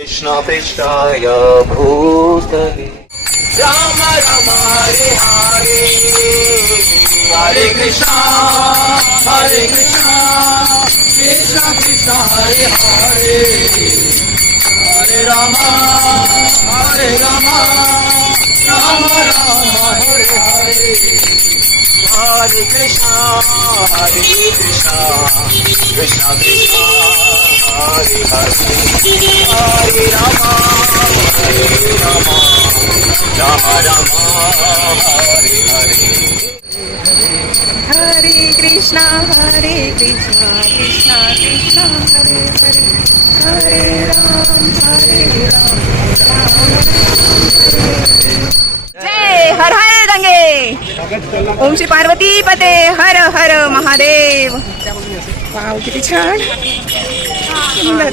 कृष्ण पृष्ठाय भूतले राम राम हरे हरे हरे कृष्णा कृष्ण कृष्ण हरे हरे हरे राम राम राम हरे हरे हरे कृष्णा कृष्ण कृष्ण हरे हरे हरे राम राम राम हरे हरे हरे कृष्णा कृष्णा कृष्णा हरे हरे हरे राम राम जय हर हर गंगे ओम श्री पार्वती पते हर हर महादेव वाव किती छान सुंदर